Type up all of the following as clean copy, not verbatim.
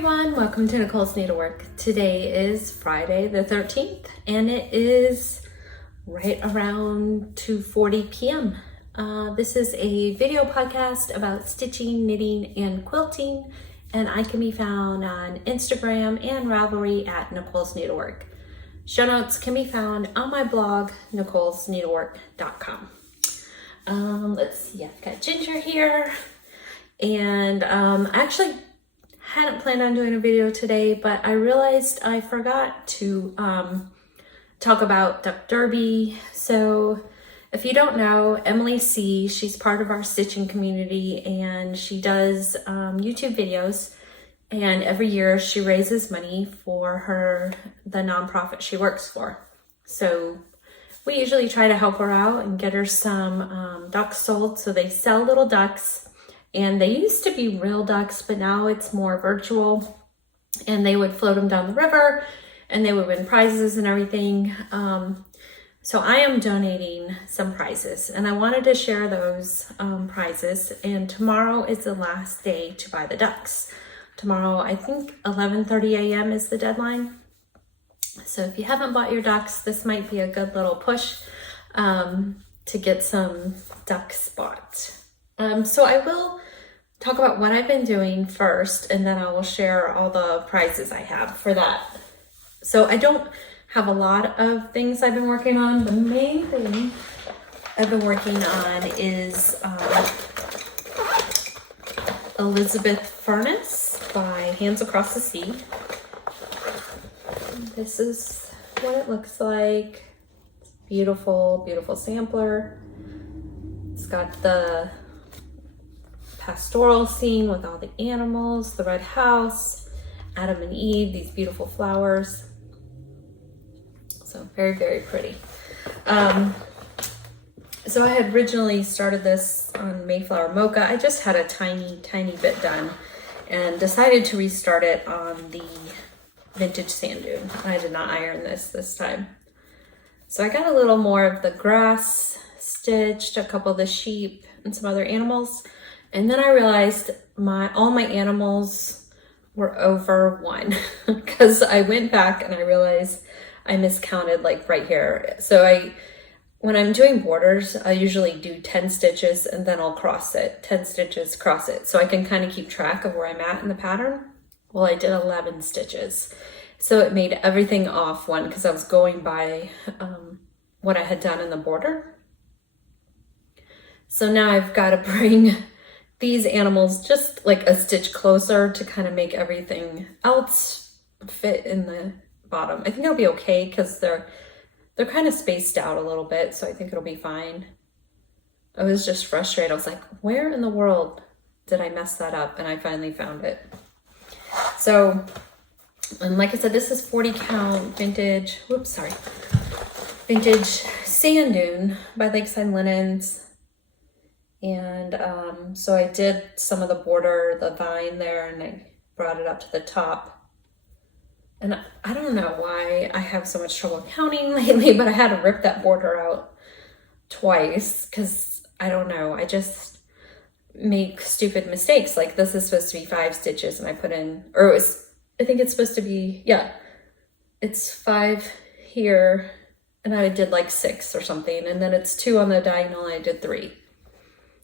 everyone, welcome to Nicole's Needlework. Today is Friday the 13th and it is right around 2:40 p.m. This is a video podcast about stitching, knitting, and quilting, and I can be found on Instagram and Ravelry at Nicole's Needlework. Show notes can be found on my blog, nicolesneedlework.com. Let's see, I've got Ginger here, and I actually hadn't planned on doing a video today, but I realized I forgot to talk about Duck Derby. So if you don't know, Emily C, she's part of our stitching community, and she does YouTube videos, and every year she raises money for the nonprofit she works for. So we usually try to help her out and get her some ducks sold. So they sell little ducks, and they used to be real ducks, but now it's more virtual, and they would float them down the river and they would win prizes and everything. So I am donating some prizes, and I wanted to share those prizes. And tomorrow is the last day to buy the ducks. Tomorrow, I think 11:30 a.m. is the deadline. So if you haven't bought your ducks, this might be a good little push to get some ducks bought. So I will talk about what I've been doing first, and then I will share all the prizes I have for that. So I don't have a lot of things I've been working on. The main thing I've been working on is Elizabeth Furnace by Hands Across the Sea. This is what it looks like. It's beautiful, beautiful sampler. It's got the pastoral scene with all the animals, the red house, Adam and Eve, these beautiful flowers. So very, very pretty. So I had originally started this on Mayflower Mocha. I just had a tiny, tiny bit done and decided to restart it on the vintage sand dune. I did not iron this time. So I got a little more of the grass stitched, a couple of the sheep and some other animals. And then I realized all my animals were over one because I went back and I realized I miscounted like right here. So when I'm doing borders, I usually do 10 stitches and then I'll cross it, 10 stitches, cross it. So I can kind of keep track of where I'm at in the pattern. Well, I did 11 stitches. So it made everything off one because I was going by what I had done in the border. So now I've got to bring these animals just like a stitch closer to kind of make everything else fit in the bottom. I think it'll be okay because they're kind of spaced out a little bit, so I think it'll be fine. I was just frustrated. I was like, where in the world did I mess that up? And I finally found it. So, and like I said, this is 40 count vintage, vintage sand dune by Lakeside Linens. And so I did some of the border, the vine there, and I brought it up to the top. And I don't know why I have so much trouble counting lately, but I had to rip that border out twice because I don't know, I just make stupid mistakes. Like this is supposed to be 5 stitches and I put in, I think it's supposed to be, yeah, it's 5 here and I did like 6 or something. And then it's 2 on the diagonal and I did 3.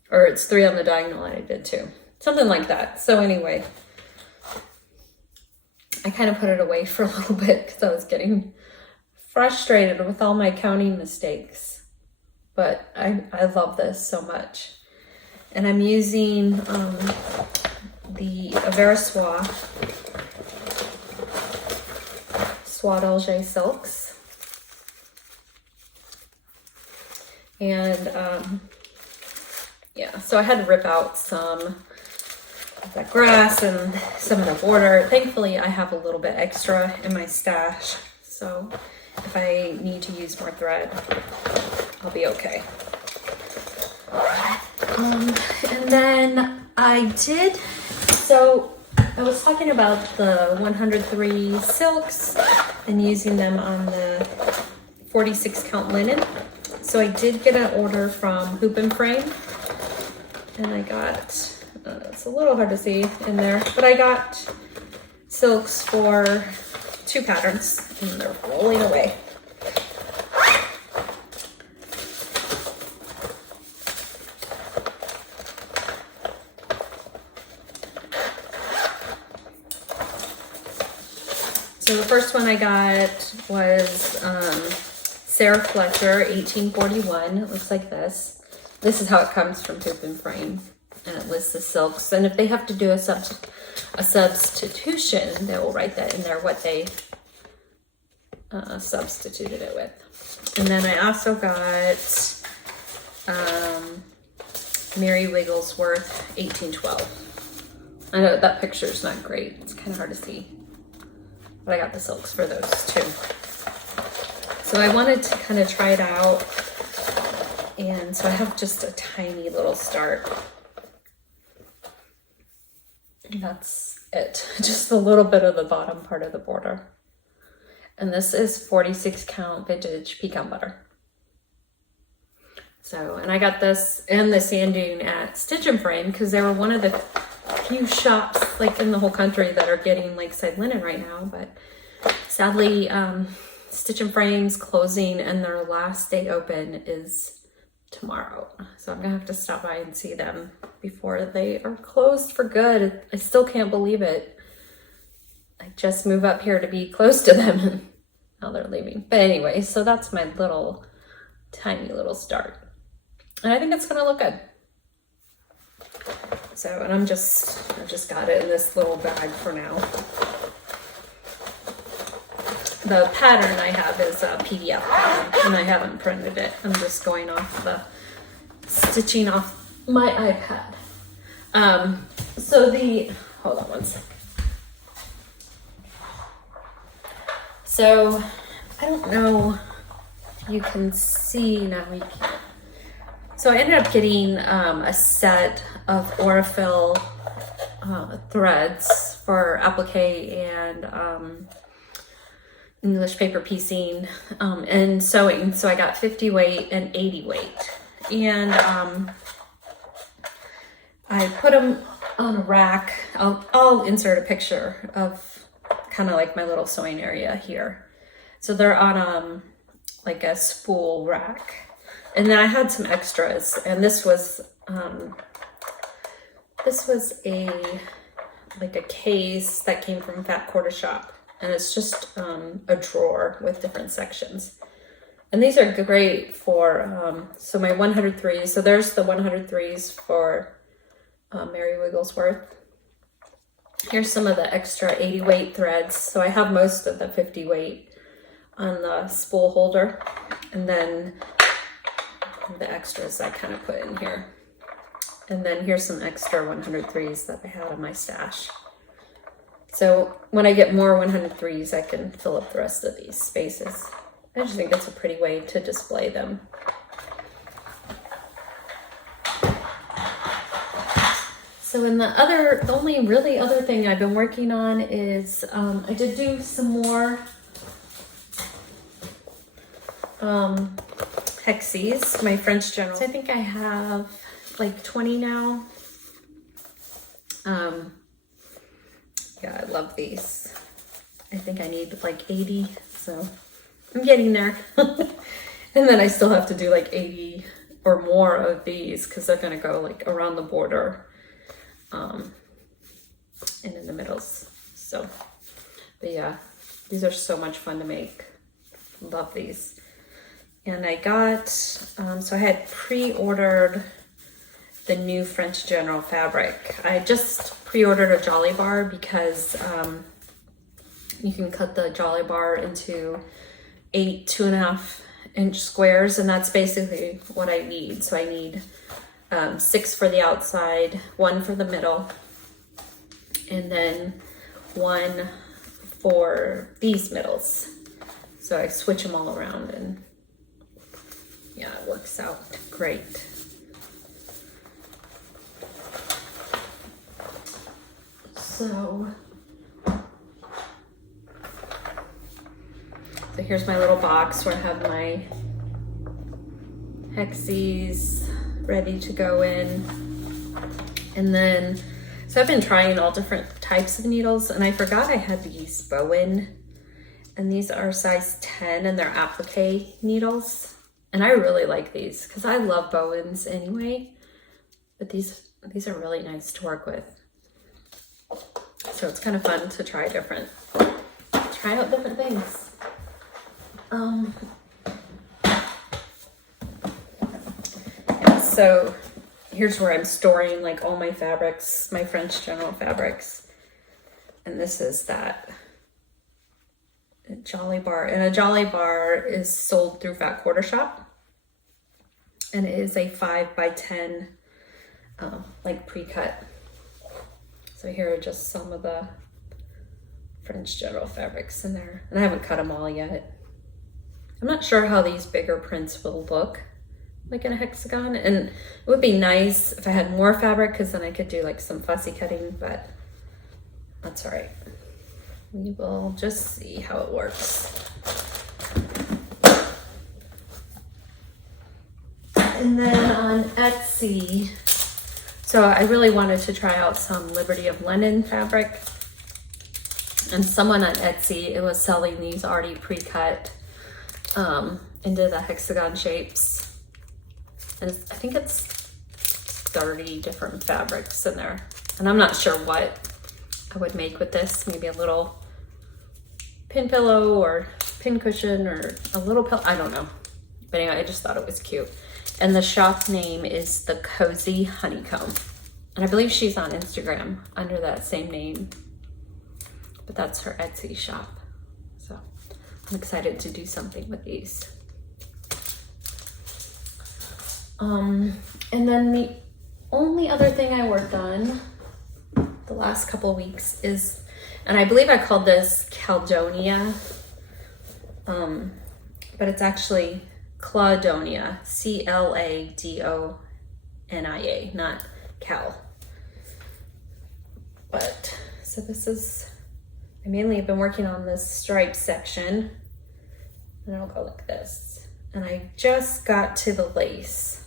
Or it's 3 on the diagonal and I did 2. Something like that. So anyway, I kind of put it away for a little bit because I was getting frustrated with all my counting mistakes. But I love this so much. And I'm using the Avera Soie d'Alger silks. And yeah, so I had to rip out some of that grass and some of the border. Thankfully, I have a little bit extra in my stash. So if I need to use more thread, I'll be okay. And then I was talking about the 103 silks and using them on the 46 count linen. So I did get an order from Hoop and Frame. And I got, it's a little hard to see in there, but I got silks for 2 patterns, and they're rolling away. So the first one I got was Sarah Fletcher, 1841. It looks like this. This is how it comes from Hoop and Frame, and it lists the silks. And if they have to do a substitution, they will write that in there, what they substituted it with. And then I also got Mary Wigglesworth, 1812. I know that picture is not great. It's kind of hard to see. But I got the silks for those too. So I wanted to kind of try it out. And so I have just a tiny little start. And that's it. Just a little bit of the bottom part of the border. And this is 46 count vintage pecan butter. So, and I got this and the sand dune at Stitch and Frame because they were one of the few shops like in the whole country that are getting like side linen right now, but sadly Stitch and Frame's closing and their last day open is tomorrow, so I'm gonna have to stop by and see them before they are closed for good. I still can't believe it. I just moved up here to be close to them and now they're leaving. But anyway, so that's my little tiny little start, and I think it's gonna look good. So, and I've just got it in this little bag for now. The pattern I have is a PDF pattern, and I haven't printed it. I'm just going off stitching off my iPad. Hold on one second. So, I don't know if you can see now. You can't. So I ended up getting a set of Aurifil threads for applique and English paper piecing and sewing. So I got 50 weight and 80 weight. And I put them on a rack. I'll insert a picture of kind of like my little sewing area here. So they're on like a spool rack. And then I had some extras, and this was a case that came from Fat Quarter Shop, and it's just a drawer with different sections. And these are great for so my 103s. So there's the 103s for Mary Wigglesworth. Here's some of the extra 80 weight threads. So I have most of the 50 weight on the spool holder, and then the extras I kind of put in here. And then here's some extra 103s that I had in my stash. So when I get more 103s, I can fill up the rest of these spaces. I just think it's a pretty way to display them. So in the only really other thing I've been working on is I did do some more Hexies, my French General. So I think I have like 20 now. Yeah, I love these. I think I need like 80, so I'm getting there. And then I still have to do like 80 or more of these because they're gonna go like around the border and in the middles. So, but yeah, these are so much fun to make. Love these. And I got, so I had pre-ordered the new French General fabric. I just pre-ordered a Jolly Bar because you can cut the Jolly Bar into 8 2.5 inch squares, and that's basically what I need. So I need 6 for the outside, 1 for the middle, and then 1 for these middles. So I switch them all around, and yeah, it works out great. So here's my little box where I have my Hexies ready to go in. And then, so So I've been trying all different types of needles, and I forgot I had these Bowen, and these are size 10 and they're applique needles. And I really like these because I love Bowens anyway, but these are really nice to work with. So it's kind of fun to try out different things. Yeah, so here's where I'm storing like all my fabrics, my French General fabrics. And this is that Jolly Bar. And a Jolly Bar is sold through Fat Quarter Shop. And it is a 5x10 like pre-cut. So here are just some of the French General fabrics in there. And I haven't cut them all yet. I'm not sure how these bigger prints will look like in a hexagon. And it would be nice if I had more fabric because then I could do like some fussy cutting, but that's all right. We will just see how it works. And then on Etsy, so I really wanted to try out some Liberty of Linen fabric. And someone on Etsy, it was selling these already pre-cut into the hexagon shapes. And I think it's 30 different fabrics in there. And I'm not sure what I would make with this. Maybe a little pin pillow or pin cushion or a little pillow. I don't know. But anyway, I just thought it was cute. And the shop name is The Cozy Honeycomb. And I believe she's on Instagram under that same name. But that's her Etsy shop. So I'm excited to do something with these. And then the only other thing I worked on the last couple of weeks is, and I believe I called this Caldonia, but it's actually Claudonia, Cladonia, not Cal. But, so this is, I mainly have been working on this stripe section, and it'll go like this. And I just got to the lace.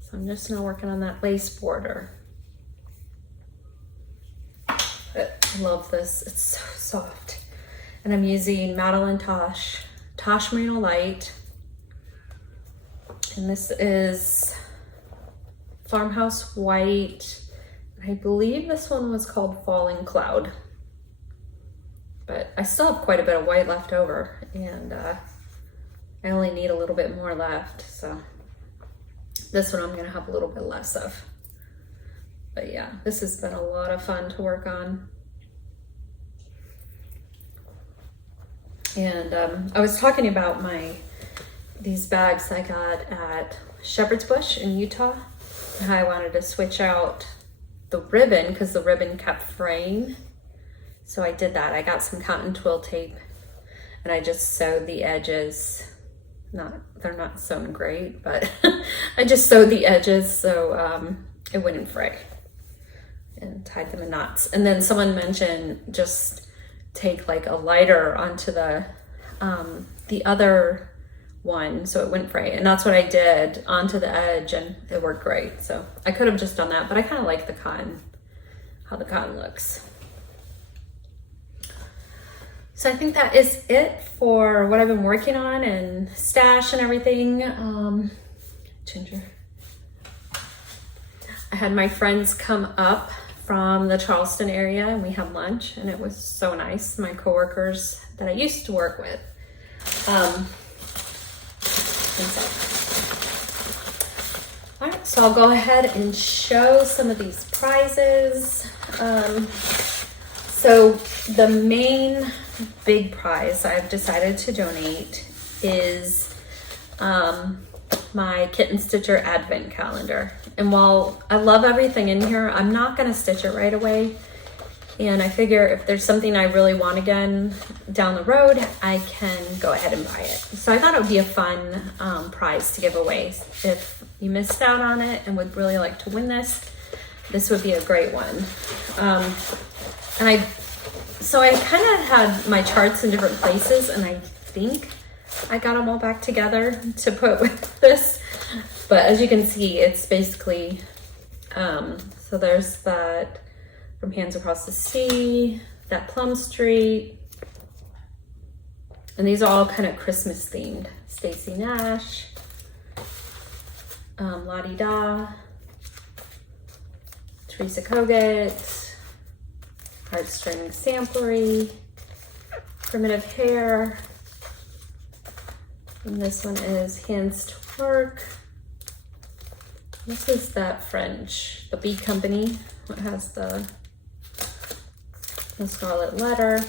So I'm just now working on that lace border. But I love this, it's so soft. And I'm using Madeline Tosh Merino Light. And this is Farmhouse White. I believe this one was called Falling Cloud. But I still have quite a bit of white left over, and I only need a little bit more left. So this one I'm gonna have a little bit less of. But yeah, this has been a lot of fun to work on. And I was talking about these bags I got at Shepherd's Bush in Utah, and how I wanted to switch out the ribbon because the ribbon kept fraying. So I did that. I got some cotton twill tape and I just sewed the edges. They're not sewn great, but I just sewed the edges so it wouldn't fray, and tied them in knots. And then someone mentioned just take like a lighter onto the other one so it wouldn't fray, and that's what I did onto the edge, and it worked great. So I could have just done that, but I kind of like the cotton, how the cotton looks. So I think that is it for what I've been working on and stash and everything. Ginger. I had my friends come up from the Charleston area and we had lunch, and it was so nice. My coworkers that I used to work with. All right, so I'll go ahead and show some of these prizes. So the main big prize I've decided to donate is my Kitten Stitcher Advent Calendar. And while I love everything in here, I'm not gonna stitch it right away. And I figure if there's something I really want again down the road, I can go ahead and buy it. So I thought it would be a fun prize to give away. If you missed out on it and would really like to win this would be a great one. So I kind of had my charts in different places, and I think I got them all back together to put with this. But as you can see, it's basically, so there's that From Hands Across the Sea, that Plum Street, and these are all kind of Christmas themed. Stacy Nash, La Di Da, Teresa Kogut, Heartstring Samplery, Primitive Hair, and this one is Hands to Work. This is that French, the Bee Company. It has the Scarlet Letter.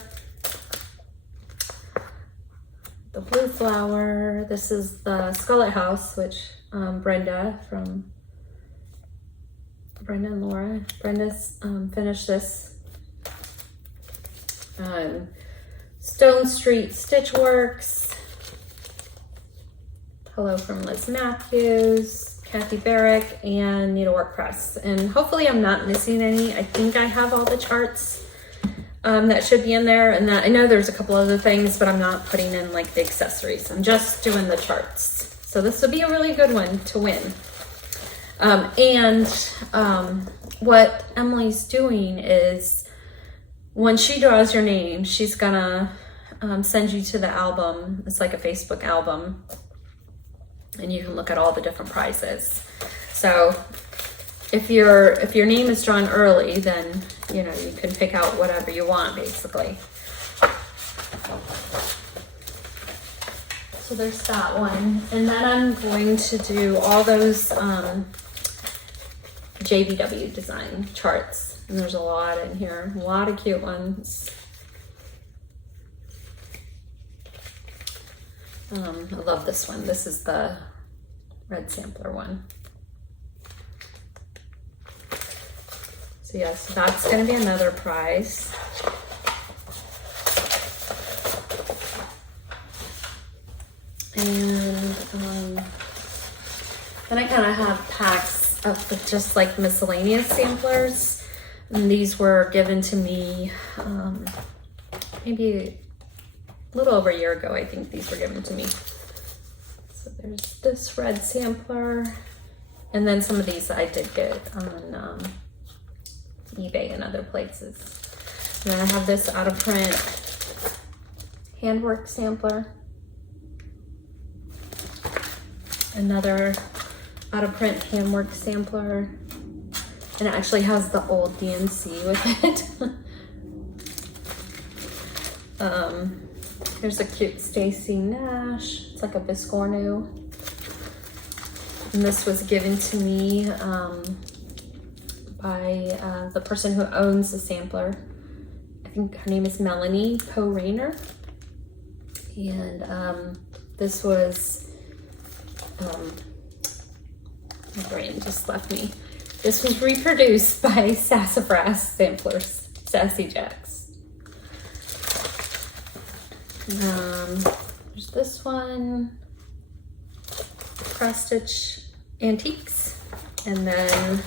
The Blue Flower. This is the Scarlet House, which Brenda and Laura. Brenda's finished this. Stone Street Stitchworks. Hello from Liz Matthews, Kathy Barrick, and Needlework Press. And hopefully I'm not missing any. I think I have all the charts that should be in there. And that I know there's a couple other things, but I'm not putting in like the accessories. I'm just doing the charts. So this would be a really good one to win. What Emily's doing is when she draws your name, she's gonna send you to the album. It's like a Facebook album, and you can look at all the different prizes. So if your name is drawn early, then you know you can pick out whatever you want basically. So there's that one, and then I'm going to do all those JVW design charts, and there's a lot in here, a lot of cute ones. I love this one. This is the red sampler one. So yes, that's going to be another prize. And then I kind of have packs of just like miscellaneous samplers. And these were given to me maybe a little over a year ago. I think these were given to me. So there's this red sampler. And then some of these I did get on eBay and other places. And then I have this out of print handwork sampler. Another out of print handwork sampler. And it actually has the old DNC with it. Here's a cute Stacy Nash. It's like a Biscornu. And this was given to me by the person who owns the sampler. I think her name is Melanie Poe Rayner. And this was, my brain just left me. This was reproduced by Sassafras Samplers, Sassy Jacks. There's this one, Cross Stitch Antiques, and then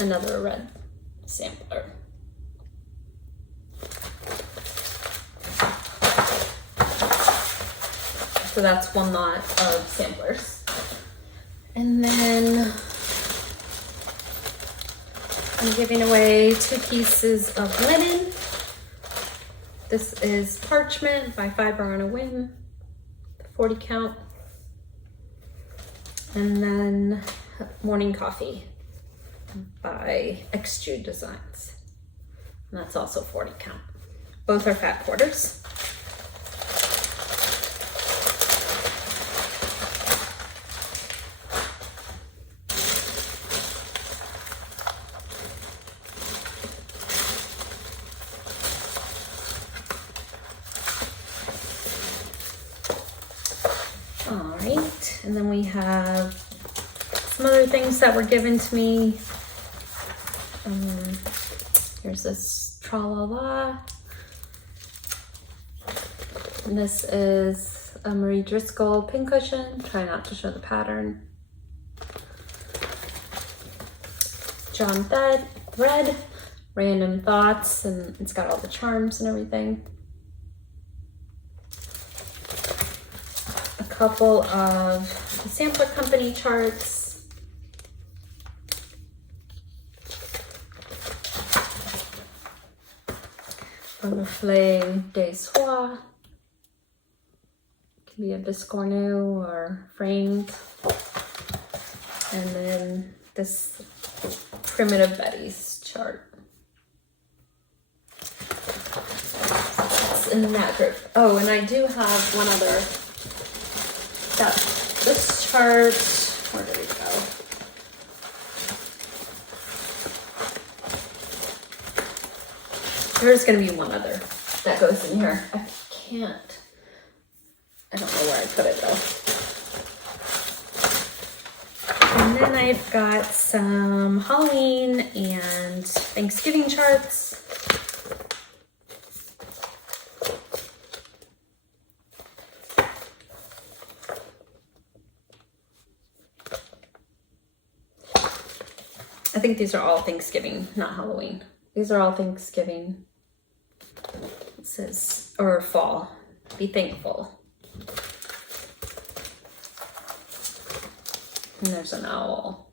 another red sampler. So that's one lot of samplers. And then I'm giving away 2 pieces of linen. This is Parchment by Fiber on a Whim, 40 count. And then Morning Coffee by Extrude Designs. And that's also 40 count. Both are fat quarters. And then we have some other things that were given to me. Here's this Tra-La-La. And this is a Marie Driscoll pincushion. Try not to show the pattern. John Thread, Random Thoughts, and it's got all the charms and everything. Couple of the Sampler Company charts. Un flame des soie. Can be a biscornu or framed. And then this Primitive Betty's chart. It's in that group. Oh, and I do have one other. This chart, where did it go? There's going to be one other that goes in here. I don't know where I put it though. And then I've got some Halloween and Thanksgiving charts. I think these are all Thanksgiving, not Halloween. These are all Thanksgiving. It says, or fall. Be thankful. And there's an owl.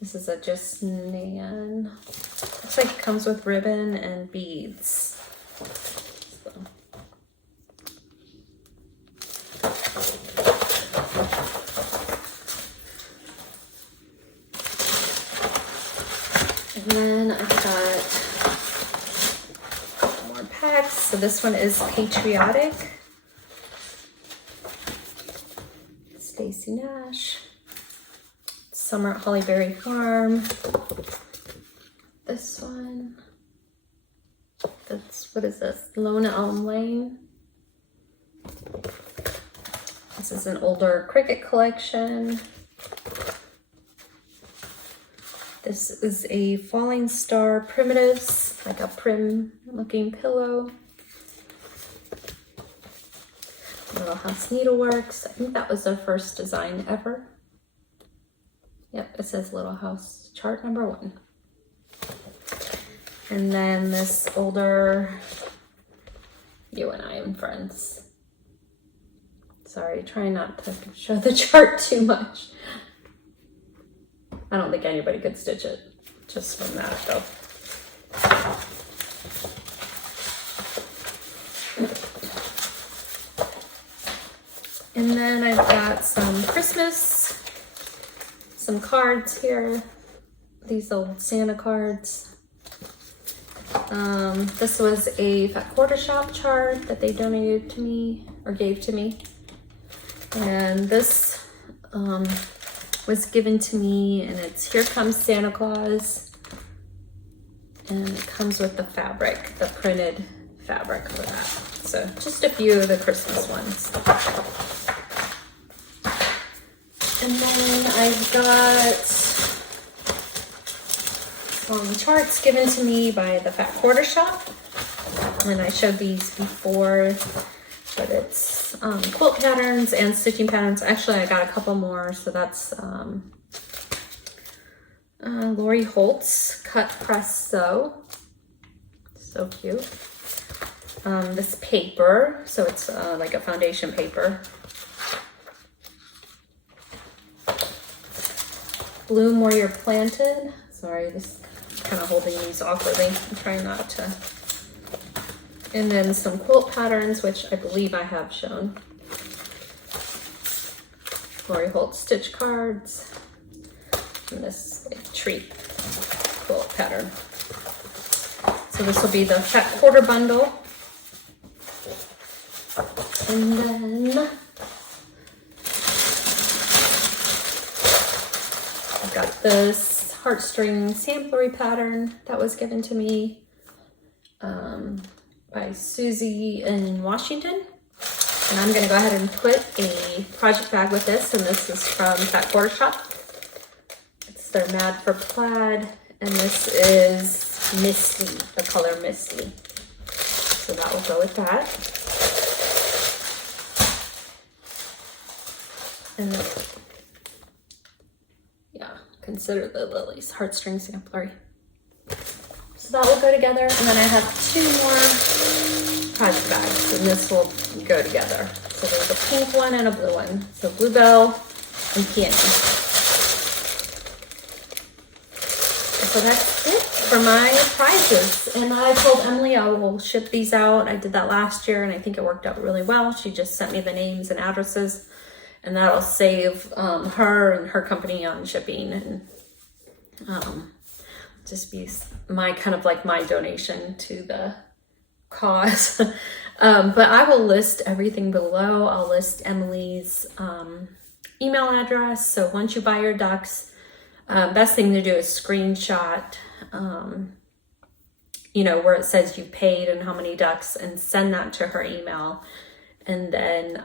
This is a just Nan. Looks like it comes with ribbon and beads. So. And then I've got a couple more packs. So this one is Patriotic. Stacy Nash. Summer at Hollyberry Farm. This one. What is this? Lona Elm Lane. This is an older Cricut collection. This is a Falling Star Primitives, like a prim looking pillow. Little House Needleworks. I think that was their first design ever. Yep, it says Little House chart number 1. And then this older You and I Am Friends. Sorry, try not to show the chart too much. I don't think anybody could stitch it just from that though. And then I've got some Christmas, some cards here. These old Santa cards. This was a Fat Quarter Shop chart that they donated to me, or gave to me. And this was given to me, and it's Here Comes Santa Claus. And it comes with the fabric, the printed fabric for that. So just a few of the Christmas ones. And then I've got charts given to me by the Fat Quarter Shop. And I showed these before, but it's quilt patterns and stitching patterns. Actually, I got a couple more. So that's Lori Holt's Cut, Press, Sew. So cute. This paper, so it's like a foundation paper. Bloom Where You're Planted. Sorry, this is kind of holding these awkwardly. I'm trying not to. And then some quilt patterns, which I believe I have shown. Lori Holt stitch cards. And this like, treat quilt pattern. So this will be the Fat Quarter bundle. And then I've got this heartstring samplery pattern that was given to me by Susie in Washington. And I'm going to go ahead and put a project bag with this, and this is from Fat Quarter Shop. It's their Mad for Plaid, and this is Misty, the color Misty. So that will go with that. And yeah, Consider the Lilies, heartstring samplery. So that will go together, and then I have 2 more project bags, and this will go together. So there's a pink one and a blue one. So Bluebell and Peony. This so that's it for my prizes. And I told Emily I will ship these out. I did that last year and I think it worked out really well. She just sent me the names and addresses, and that'll save her and her company on shipping, and just be my kind of like my donation to the cause. But I will list everything below. I'll list Emily's email address. So once you buy your ducks, best thing to do is screenshot, you know, where it says you paid and how many ducks, and send that to her email. And then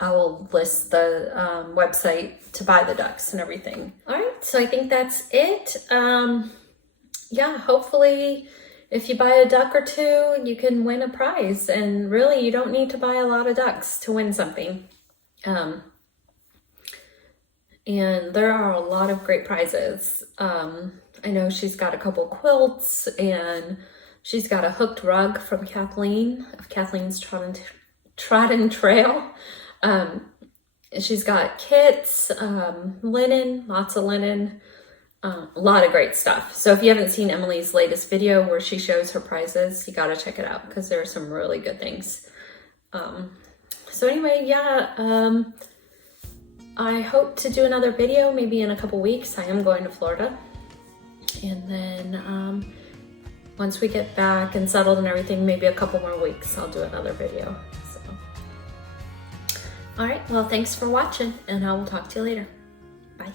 I will list the website to buy the ducks and everything. All right, so I think that's it. Yeah, hopefully if you buy a duck or two, you can win a prize. And really, you don't need to buy a lot of ducks to win something. And there are a lot of great prizes. I know she's got a couple quilts, and she's got a hooked rug from Kathleen of Kathleen's Trodden Trail. She's got kits, linen, lots of linen, a lot of great stuff. So if you haven't seen Emily's latest video where she shows her prizes, you gotta check it out because there are some really good things. So anyway, yeah, I hope to do another video maybe in a couple weeks. I am going to Florida. And then once we get back and settled and everything, maybe a couple more weeks, I'll do another video. So, all right, well, thanks for watching, and I will talk to you later. Bye.